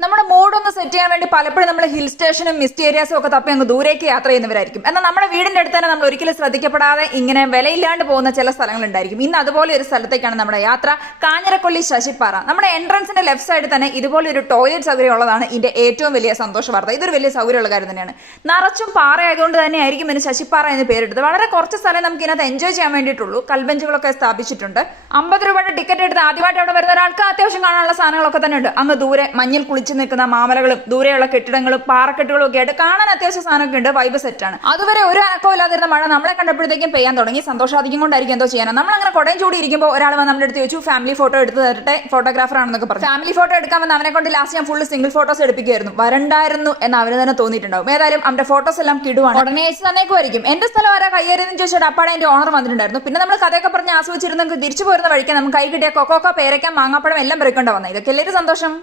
നമ്മുടെ മൂഡ് ഒന്ന് സെറ്റ് ചെയ്യാൻ വേണ്ടി പലപ്പോഴും നമ്മൾ ഹിൽ സ്റ്റേഷനും മിസ്റ്റ് ഏരിയാസും ഒക്കെ തപ്പി അങ്ങ് ദൂരേക്ക് യാത്ര ചെയ്യുന്നവരായിരിക്കും. എന്നാൽ നമ്മുടെ വീടിന്റെ അടുത്ത് തന്നെ നമ്മൾ ഒരിക്കലും ശ്രദ്ധിക്കപ്പെടാതെ ഇങ്ങനെ വിലയില്ലാണ്ട് പോകുന്ന ചില സ്ഥലങ്ങളുണ്ടായിരിക്കും. ഇന്ന് അതുപോലെ ഒരു സ്ഥലത്തേക്കാണ് നമ്മുടെ യാത്ര. കാഞ്ഞിരക്കൊല്ലി ശശിപ്പാറ. നമ്മുടെ എൻട്രൻസിന്റെ ലെഫ്റ്റ് സൈഡിൽ തന്നെ ഇതുപോലെ ഒരു ടോയ്ലറ്റ് സൗകര്യം ഉള്ളതാണ് ഇതിന്റെ ഏറ്റവും വലിയ സന്തോഷ വാർത്ത. ഇതൊരു വലിയ സൗകര്യമുള്ള കാര്യം തന്നെയാണ്. നിറച്ചും പാറ ആയതുകൊണ്ട് തന്നെ ആയിരിക്കും ഇതിന് ശശിപ്പാറ എന്ന് പേരെടുത്തത്. വളരെ കുറച്ച് സ്ഥലം നമുക്ക് ഇതിനകത്ത് എൻജോയ് ചെയ്യാൻ വേണ്ടിയിട്ടുള്ളൂ. കൽബെഞ്ചുകളൊക്കെ സ്ഥാപിച്ചിട്ടുണ്ട്. 50 രൂപയുടെ ടിക്കറ്റ് എടുത്ത് ആദ്യമായിട്ട് അവിടെ വരുന്ന ഒരാൾക്ക് അത്യാവശ്യം കാണാനുള്ള സാധനങ്ങളൊക്കെ തന്നെ ഉണ്ട്. അങ്ങ് ദൂരെ മഞ്ഞിൽ കുളിച്ച് നിൽക്കുന്ന മാമലകളും ദൂരെയുള്ള കെട്ടിടങ്ങളും പാറക്കെട്ടുകളും ഒക്കെ ആയിട്ട് കാണാൻ അത്യാവശ്യം സാധനമൊക്കെ ഉണ്ട്. വൈബ് സെറ്റാണ്. അതുവരെ ഒരു അനക്കവും ഇല്ലാതിരുന്ന മഴ നമ്മളെ കണ്ടപ്പോഴത്തേക്കും പെയ്യാൻ തുടങ്ങി. സന്തോഷാധികം കൊണ്ടായിരിക്കും എന്തോ ചെയ്യാനോ. നമ്മൾ അങ്ങനെ കൊടയും ചൂടി ഇരിക്കുമ്പോൾ ഒരാൾ വന്ന് നമ്മുടെ അടുത്ത് ചോദിച്ചു ഫാമിലി ഫോട്ടോ എടുത്ത് തരട്ടെ, ഫോട്ടോഗ്രാഫർ ആണെന്നൊക്കെ പറഞ്ഞു. ഫാമിലി ഫോട്ടോ എടുക്കാൻ വന്ന് അവനെ കൊണ്ട് ലാസ്റ്റ് ഞാൻ ഫുള്ള് സിംഗിൾ ഫോട്ടോസ് എടുപ്പിക്കുമായിരുന്നു. വരണ്ടായിരുന്നു എന്ന് അവന് തന്നെ തോന്നിയിട്ടുണ്ടാവും. ഏതായാലും അവന്റെ ഫോട്ടോസ് എല്ലാം കിടുവാണ്. ഉടനെ അയച്ചു തന്നേക്കുമായിരിക്കും. എന്റെ സ്ഥലം ആരാ കയ്യേറിയെന്ന് ചോദിച്ചിട്ട് അപ്പാടെ എന്റെ ഓണർ വന്നിട്ടുണ്ടായിരുന്നു. പിന്നെ നമ്മൾ കഥയൊക്കെ പറഞ്ഞ് ആസ്വദിച്ചിരുന്നെങ്കിൽ തിരിച്ചു പോരുന്ന വഴിക്ക് നമുക്ക് കൈ കിട്ടിയ കൊക്കോക്ക പേരയ്ക്കാൻ മാങ്ങാപ്പഴം എല്ലാം പെറുക്കേണ്ട വന്നത്. ഇതൊക്കെ എല്ലാവരും സന്തോഷം.